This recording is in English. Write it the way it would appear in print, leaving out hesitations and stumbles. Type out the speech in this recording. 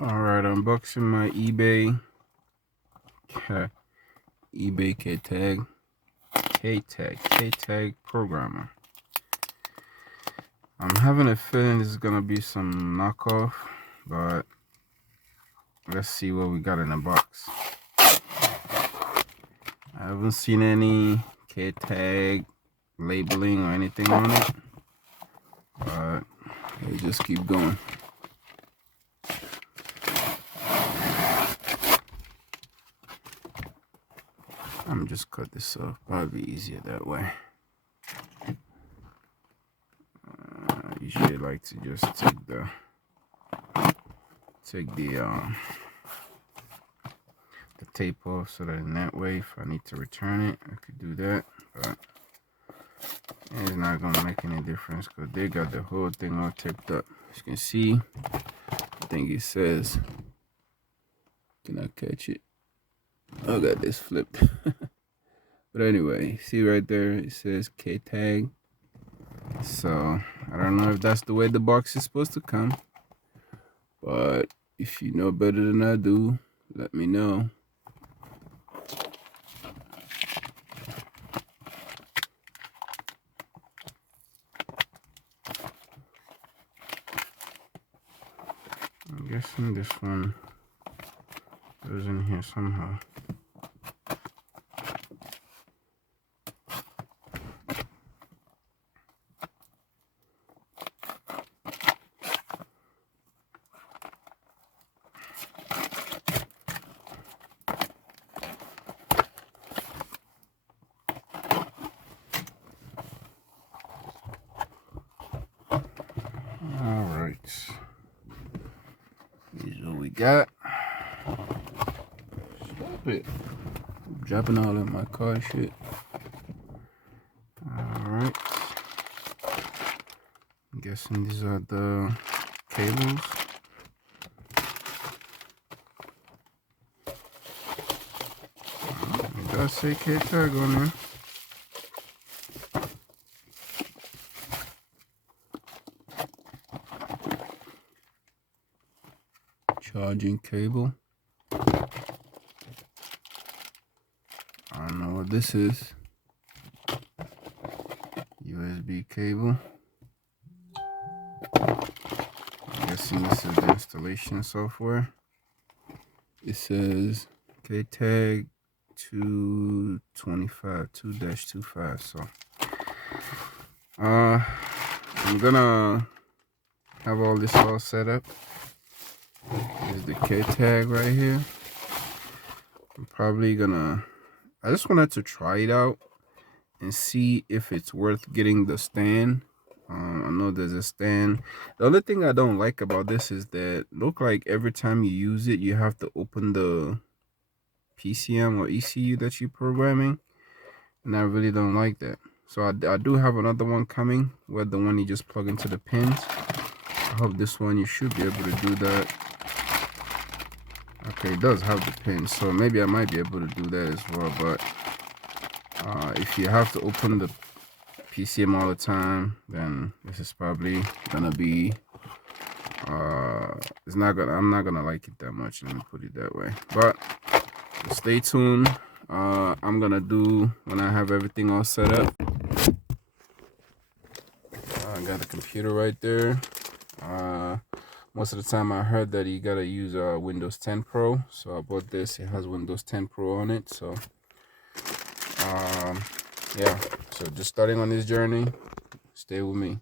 Alright, unboxing my eBay KTag programmer. I'm having a feeling this is gonna be some knockoff, but let's see what we got in the box. I haven't seen any KTag labeling or anything on it, but let's just keep going. I'm just cut this off, probably easier that way. Usually like to just take the tape off, so that in that way if I need to return it I could do that, but it's not gonna make any difference because they got the whole thing all taped up. As you can see, I think it says, can I catch it? I got this flipped. But anyway, see right there, it says KTag. So I don't know if that's the way the box is supposed to come, but if you know better than I do, let me know. I'm guessing this one goes in here somehow. Alright, here's what we got. Stop it. I'm dropping all of my car shit. Alright. I'm guessing these are the cables. It does say KTag on there. Charging cable. I don't know what this is. USB cable. I'm guessing this is the installation software. It says KTag 225, so I'm gonna have all this all set up. Here's the KTag right here. I'm probably gonna, I just wanted to try it out and see if it's worth getting the stand. I know there's a stand. The only thing I don't like about this is that look like every time you use it you have to open the PCM or ECU that you're programming, and I really don't like that. So I do have another one coming where the one you just plug into the pins. I hope this one you should be able to do that. Okay, it does have the pins, so maybe I might be able to do that as well. But if you have to open the PCM all the time, then this is probably gonna be I'm not gonna like it that much, let me put it that way. But stay tuned. I'm gonna do, when I have everything all set up, I got the computer right there. Most of the time I heard that you gotta use Windows 10 Pro, so I bought this. It has Windows 10 Pro on it. So yeah, so just starting on this journey. Stay with me.